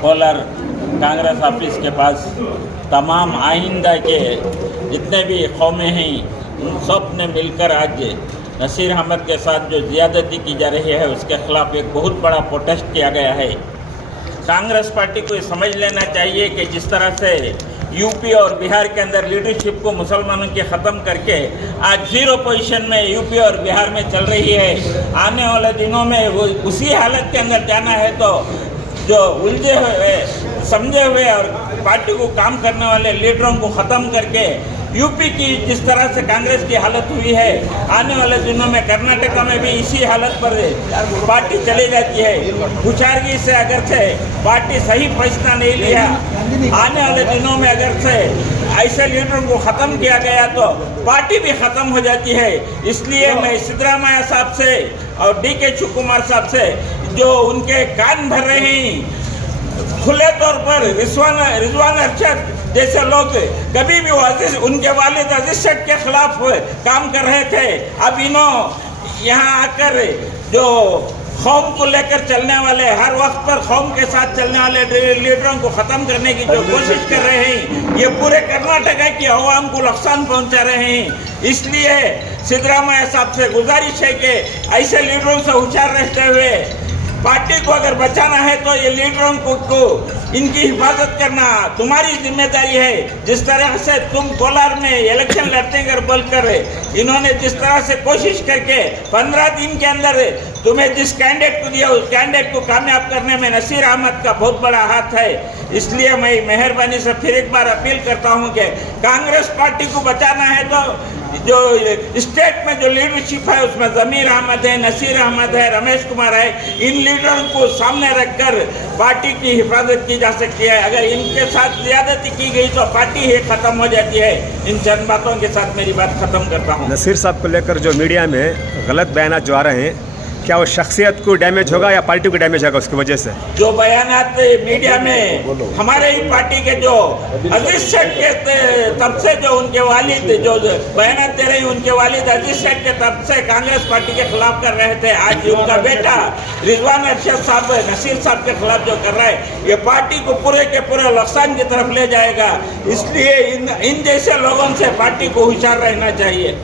Kolar Congress office के पास तमाम आइंदा के जितने भी कौमें हैं उन सब ने मिलकर आज नसीर अहमद के साथ जो ज़्यादती की जा रही है उसके ख़िलाफ़ एक बहुत बड़ा प्रोटेस्ट किया गया है। कांग्रेस पार्टी को ये समझ लेना चाहिए कि जिस तरह से यूपी और बिहार के अंदर लीडरशिप को मुसलमानों की ख़त्म करके आज जीरो पोजीशन में यूपी और बिहार में चल रही है, आने वाले दिनों में वो उसी हालत के अंदर जाना है तो जो उलझे हुए समझे हुए और पार्टी को काम करने वाले लीडरों को ख़त्म करके यूपी की जिस तरह से कांग्रेस की हालत हुई है, आने वाले दिनों में कर्नाटका में भी इसी हालत पर पार्टी चली जाती है। हुशारगी से अगर से पार्टी सही फैसला नहीं लिया, आने वाले दिनों में अगर से ऐसे लीडरों को ख़त्म किया गया तो पार्टी भी ख़त्म हो जाती है। इसलिए मैं सिद्धरामैया साहब से और DK शिवकुमार साहब से जो उनके कान भर रहे हैं, खुले तौर पर रिजवान अरशद जैसे लोग कभी भी उनके वालिद अजीज शेख के खिलाफ काम कर रहे थे, अब इन्हों यहाँ आकर जो कौम को लेकर चलने वाले, हर वक्त पर कौम के साथ चलने वाले लीडरों को ख़त्म करने की जो कोशिश कर रहे हैं, ये पूरे कर्नाटका की अवाम को नुकसान पहुंचा रहे हैं। इसलिए सिद्धरामैया साहब से गुजारिश है कि ऐसे लीडरों से होशियार रहते हुए पार्टी को अगर बचाना है तो ये लीडरों को इनकी हिफाजत करना तुम्हारी जिम्मेदारी है। जिस तरह से तुम कोलार में इलेक्शन लड़ते कर बोलकर इन्होंने जिस तरह से कोशिश करके 15 दिन के अंदर तुम्हें जिस कैंडिडेट को दिया उस कैंडिडेट को कामयाब करने में नसीर अहमद का बहुत बड़ा हाथ है। इसलिए मैं मेहरबानी से फिर एक बार अपील करता हूं कि कांग्रेस पार्टी को बचाना है तो जो स्टेट में जो लीडरशिप है उसमें ज़मीर अहमद है, नसीर अहमद है, रमेश कुमार है, इन लीडरों को सामने रखकर पार्टी की हिफाजत की जा सकती है। अगर इनके साथ ज़्यादती की गई तो पार्टी ही ख़त्म हो जाती है। इन चंद बातों के साथ मेरी बात ख़त्म करता हूँ। नसीर साहब को लेकर जो मीडिया में गलत बयान जो आ रहे हैं, क्या वो शख्सियत को डैमेज होगा या पार्टी को डैमेज होगा उसकी वजह से? जो बयानात मीडिया में हमारे ही पार्टी के जो अजीज शेख के तब से जो उनके वालिद जो बयानात दे रहे हैं, उनके वालिद अजीज शेख के तब से कांग्रेस पार्टी के खिलाफ कर रहे थे, आज उनका बेटा रिजवान अरशद साहब नसीर साहब के खिलाफ जो कर रहा है, ये पार्टी को पूरे के पूरे नुकसान की तरफ ले जाएगा। इसलिए इन जैसे लोगों से पार्टी को होशियार रहना चाहिए।